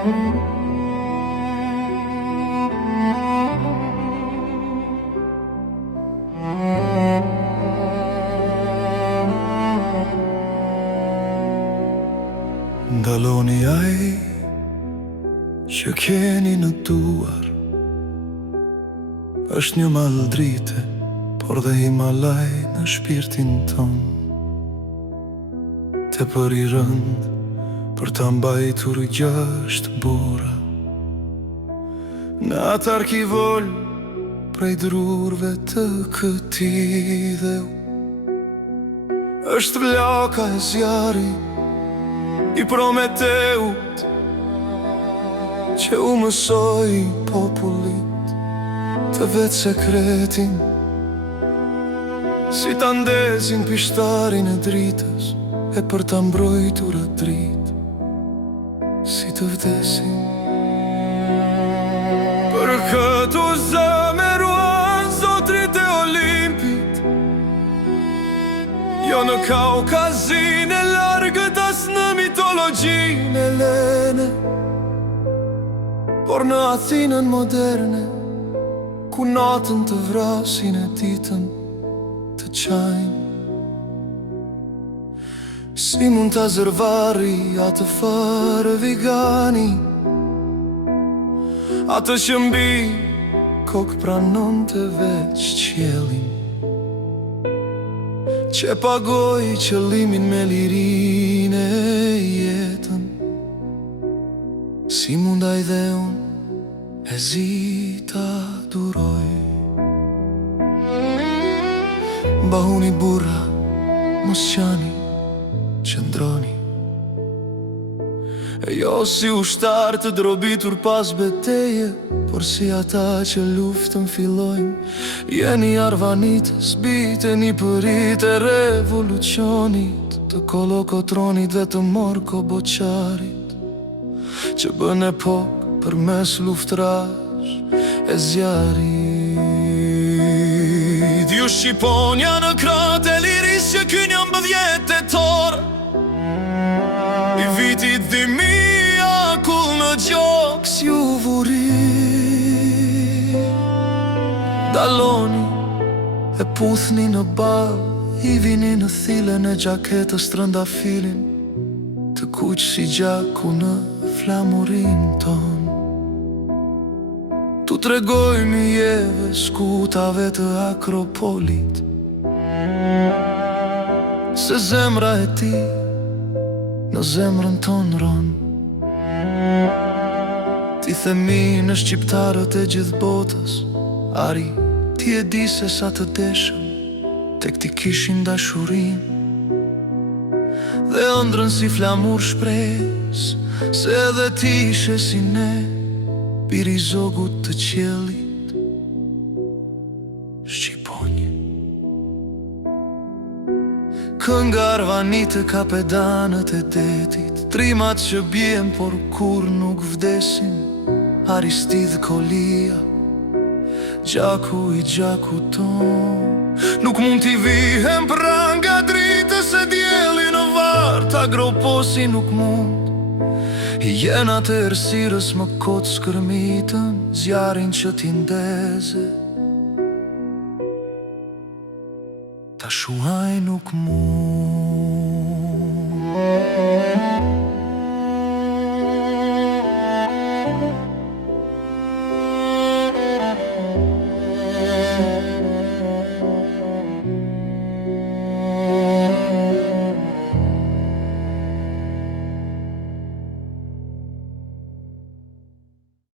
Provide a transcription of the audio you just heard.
Ndaloni ai që keni në duar, është një maldrite, por dhe Himalaj në shpirtin ton. Te për i rënd, për ta mbajtur 6 bura, në atë arkivol prej drurve të këtij dheu. Është vlaka e zjari i Prometeut, që u mësoj popullit të vetë sekretin, si ta ndezin pishtarin e dritës, e për ta mbrojtur atë dritë, si të vdesin. Për këtu zëmeruan zotrit e Olimpit, jo në Kaukazin e largët, as në mitologjin e lene, por në Athinën moderne, ku natën të vrasin e ditën të qajnë. Si mund të zërvari atë farë vigani, atë që mbi kokë pranon të veç qjelin, që pagoj qëllimin me lirin e jetën. Si mundaj dhe unë e zi ta duroj. Mbahuni burra, mos qani, qëndroni, e jo si ushtar të drobitur pas beteje, por si ata që luftën fillojnë. Jeni arvanitës, biteni përit e revolucionit, të kolokotronit dhe të morko boqarit, që bën epok për mes luftrash e zjarit. Ju Shqiponja në krahët e liris që kyn jam 10 tetor, i vitit 2000 akull në gjoks ju vuri. Daloni e puthni në bal, i vini në thilën e gjaketës trëndafilin, të kuq si gjaku në flamurin ton. Tu tregoj mijeve skutave të Akropolit, se zemra e ti në zemrën ton ron. Ti themi në shqiptarët e gjithë botës, Ari, ti e di se sa të deshëm tek ti kishin dashurin, dhe ëndrën si flamur shpres, se edhe ti ishe si ne, biri zogut të qjellit, Shqiponje. Kënga arvanit të kapedanët e detit, trimat që bjen por kur nuk vdesin, Aristidh Kolia, gjaku i gjaku ton. Nuk mund t'i vihem pranga dritës e djeli në vart, agroposi nuk mund. Hijenat e ersirës më kotë skërmitën, zjarin që t'i ndeze, ta shuaj nuk mund.